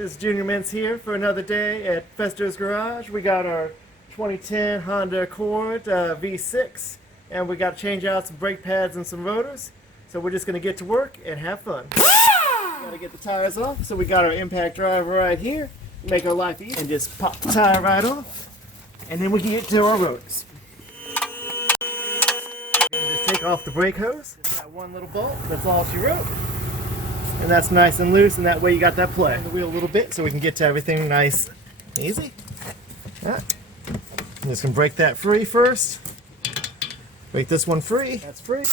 This is Junior Mintz here for another day at Festo's Garage. We got our 2010 Honda Accord V6, and we got to change out some brake pads and some rotors. So we're just going to get to work and have fun. Got to get the tires off, so we got our impact driver right here. Make our life easy and just pop the tire right off, and then we can get to our rotors. Just take off the brake hose. Just got one little bolt. That's all she wrote. And that's nice and loose, and that way you got that play. The wheel a little bit so we can get to everything nice and easy. Right. I'm just gonna break that free first. Break this one free. That's free.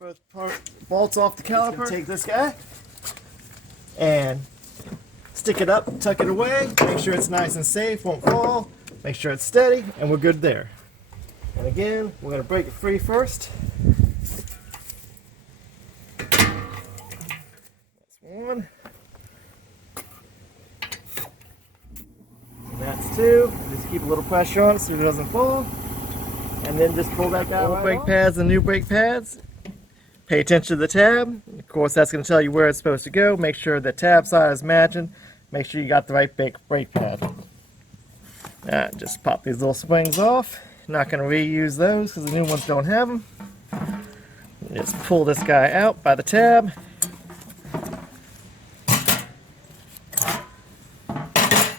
Took both bolts off the caliper. Take this guy and stick it up, tuck it away. Make sure it's nice and safe, won't fall. Make sure it's steady, and we're good there. And again, we're going to break it free first. That's one. And that's two. Just keep a little pressure on it so it doesn't fall. And then just pull that guy right brake pads and new brake pads. Pay attention to the tab. Of course, that's going to tell you where it's supposed to go. Make sure the tab side is matching. Make sure you got the right brake pad. Just pop these little springs off. Not going to reuse those because the new ones don't have them. Just pull this guy out by the tab.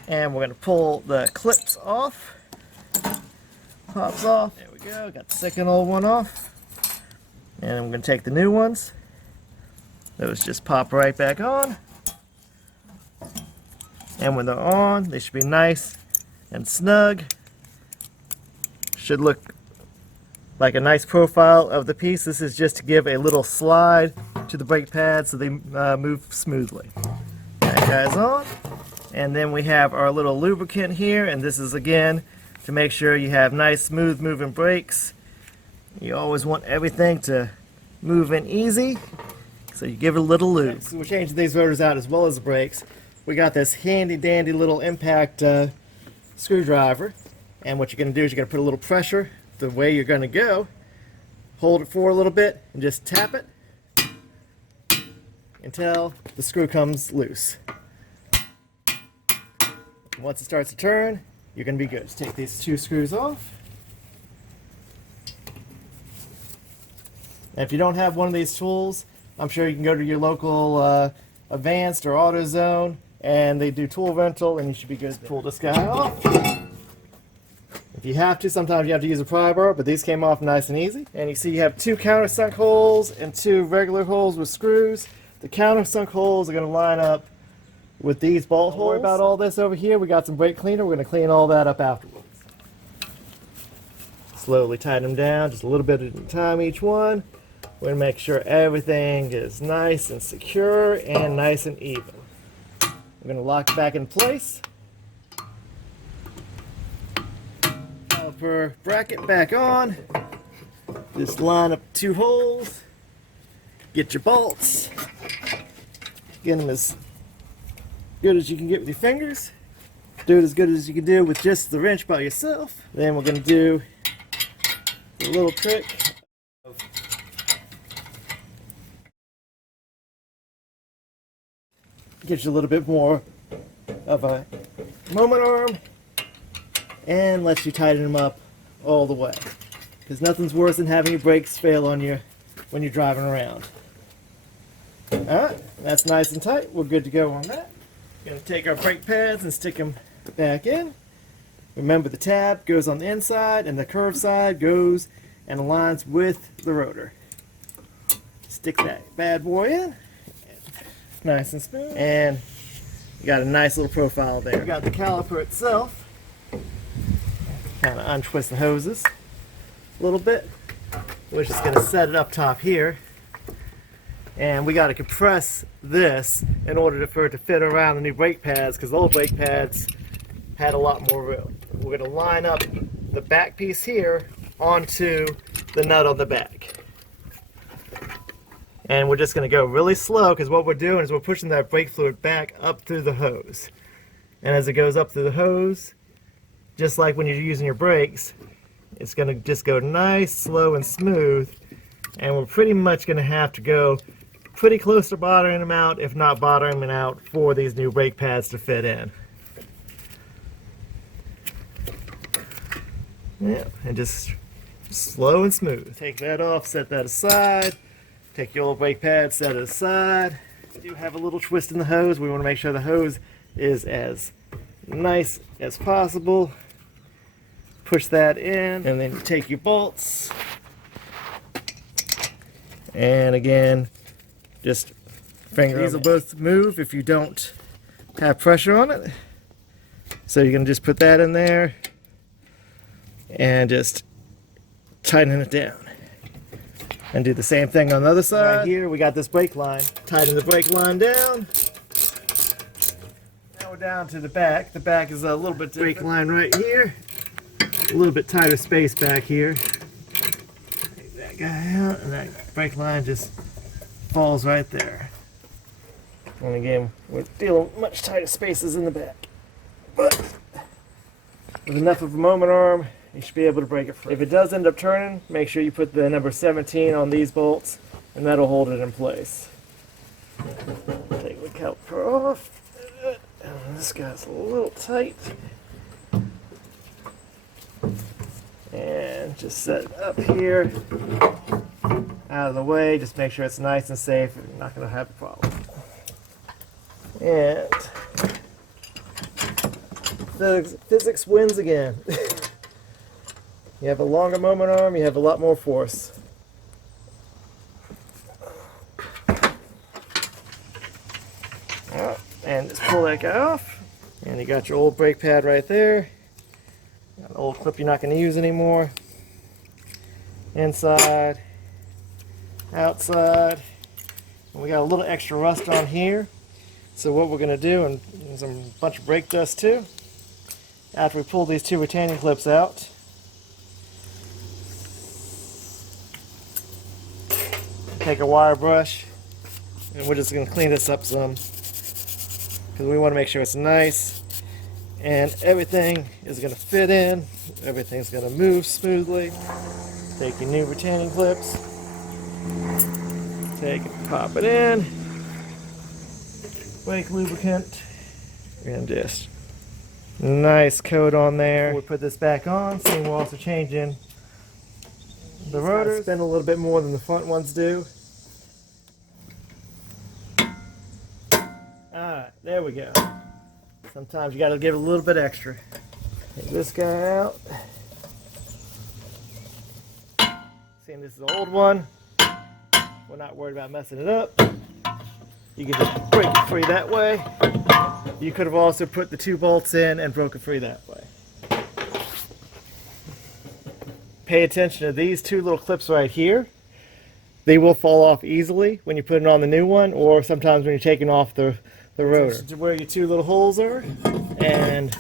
And we're going to pull the clips off. Pops off. There we go. Got the second old one off. And I'm going to take the new ones. Those just pop right back on. And when they're on, they should be nice and snug. Should look like a nice profile of the piece. This is just to give a little slide to the brake pads so they move smoothly. That guy's on. And then we have our little lubricant here, and this is again to make sure you have nice smooth moving brakes. You always want everything to move in easy, so you give it a little lube. Okay, so we're changing these rotors out as well as the brakes. We got this handy dandy little impact screwdriver. And what you're going to do is you're going to put a little pressure the way you're going to go. Hold it for a little bit and just tap it until the screw comes loose. And once it starts to turn, you're going to be good. Just take these two screws off. And if you don't have one of these tools, I'm sure you can go to your local Advanced or AutoZone, and they do tool rental, and you should be good. Just pull this guy off. If you have to, sometimes you have to use a pry bar, but these came off nice and easy. And you see you have two countersunk holes and two regular holes with screws. The countersunk holes are going to line up with these bolt holes. Don't worry about all this over here. We got some brake cleaner. We're going to clean all that up afterwards. Slowly tighten them down, just a little bit at a time each one. We're going to make sure everything is nice and secure and nice and even. We're going to lock it back in place. Caliper bracket back on. Just line up two holes. Get your bolts. Get them as good as you can get with your fingers. Do it as good as you can do with just the wrench by yourself. Then we're going to do a little trick of get you a little bit more of a moment arm and lets you tighten them up all the way, because nothing's worse than having your brakes fail on you when you're driving around. Alright, that's nice and tight. We're good to go on that. We're going to take our brake pads and stick them back in. Remember, the tab goes on the inside and the curved side goes and aligns with the rotor. Stick that bad boy in. Nice and smooth. And you got a nice little profile there. We got the caliper itself. Kind of untwist the hoses a little bit. We're just going to set it up top here. And we got to compress this in order for it to fit around the new brake pads, because the old brake pads had a lot more room. We're going to line up the back piece here onto the nut on the back. And we're just going to go really slow, because what we're doing is we're pushing that brake fluid back up through the hose. And as it goes up through the hose, just like when you're using your brakes, it's going to just go nice, slow, and smooth. And we're pretty much going to have to go pretty close to bottoming them out, if not bottoming them out, for these new brake pads to fit in. Yeah, and just slow and smooth. Take that off, set that aside. Take your old brake pad, set it aside. We do have a little twist in the hose. We want to make sure the hose is as nice as possible. Push that in, and then you take your bolts. And again, just finger them. These will both move if you don't have pressure on it. So you're going to just put that in there and just tighten it down. And do the same thing on the other side. Right here we got this brake line. Tighten the brake line down. Now we're down to the back. The back is a little bit different. Brake line right here. A little bit tighter space back here. Take that guy out, and that brake line just falls right there. And again, we're dealing with much tighter spaces in the back. But with enough of a moment arm, you should be able to break it free. If it does end up turning, make sure you put the number 17 on these bolts, and that'll hold it in place. Take the caliper off. And this guy's a little tight. And just set it up here, out of the way. Just make sure it's nice and safe. You're not going to have a problem. And physics wins again. You have a longer moment arm, you have a lot more force. And just pull that guy off. And you got your old brake pad right there. Got an old clip you're not going to use anymore. Inside, outside. And we got a little extra rust on here. So what we're going to do, and there's a bunch of brake dust too, after we pull these two retaining clips out, take a wire brush, and we're just going to clean this up some, because we want to make sure it's nice and everything is going to fit in, everything's going to move smoothly. Take your new retaining clips, take it, pop it in, brake lubricant, and just nice coat on there. Before we put this back on, seeing we're also changing the rotors. Spin a little bit more than the front ones do. Alright, there we go. Sometimes you got to give it a little bit extra. Take this guy out. Seeing this is an old one, we're not worried about messing it up. You can just break it free that way. You could have also put the two bolts in and broke it free that way. Pay attention to these two little clips right here. They will fall off easily when you put it on the new one, or sometimes when you're taking off the rotor. To where your two little holes are, and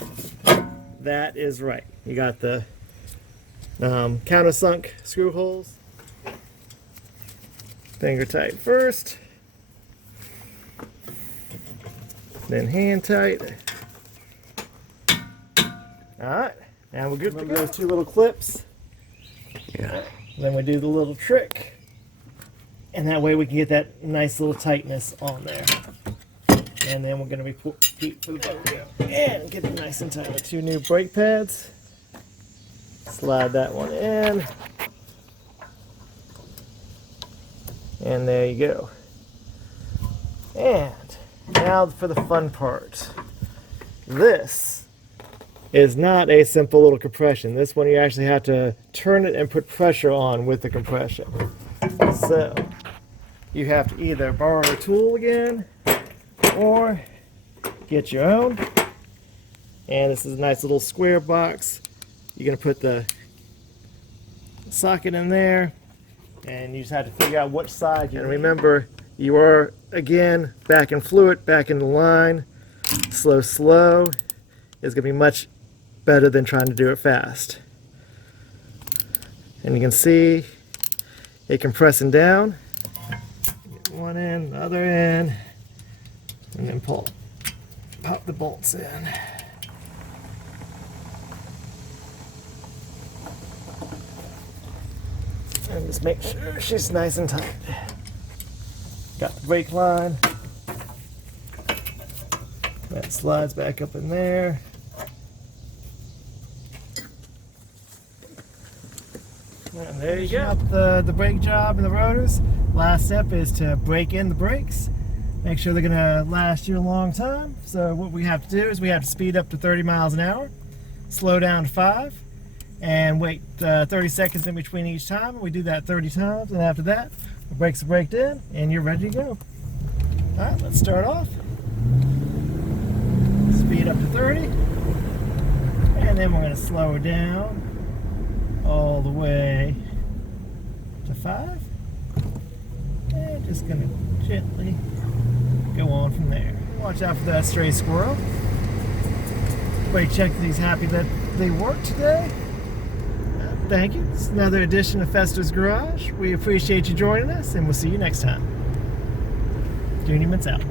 that is right. You got the countersunk screw holes. Finger tight first, then hand tight. Alright, now we're good to go. Those two little clips. Yeah. Then we do the little trick, and that way we can get that nice little tightness on there. And then we're going to be for the boat and get it nice and tight. The two new brake pads. Slide that one in. And there you go. And now for the fun part. This is not a simple little compression. This one you actually have to turn it and put pressure on with the compression. So you have to either borrow a tool again or get your own. And this is a nice little square box. You're going to put the socket in there, and you just have to figure out which side. And remember, you are again back in fluid, back in the line. Slow is going to be much better than trying to do it fast. And you can see it compressing down. Get one in, the other in, and then pop the bolts in. And just make sure she's nice and tight. Got the brake line. That slides back up in there. And there you go. The brake job and the rotors. Last step is to brake in the brakes. Make sure they're gonna last you a long time. So what we have to do is we have to speed up to 30 miles an hour, slow down to 5, and wait 30 seconds in between each time. We do that 30 times, and after that, the brakes are braked in, and you're ready to go. All right, let's start off. Speed up to 30, and then we're gonna slow down all the way to 5, and just gonna gently go on from there. Watch out for that stray squirrel. Everybody check that he's happy that they worked today. Thank you. It's another edition of Festo's Garage. We appreciate you joining us, and we'll see you next time. Mintz out.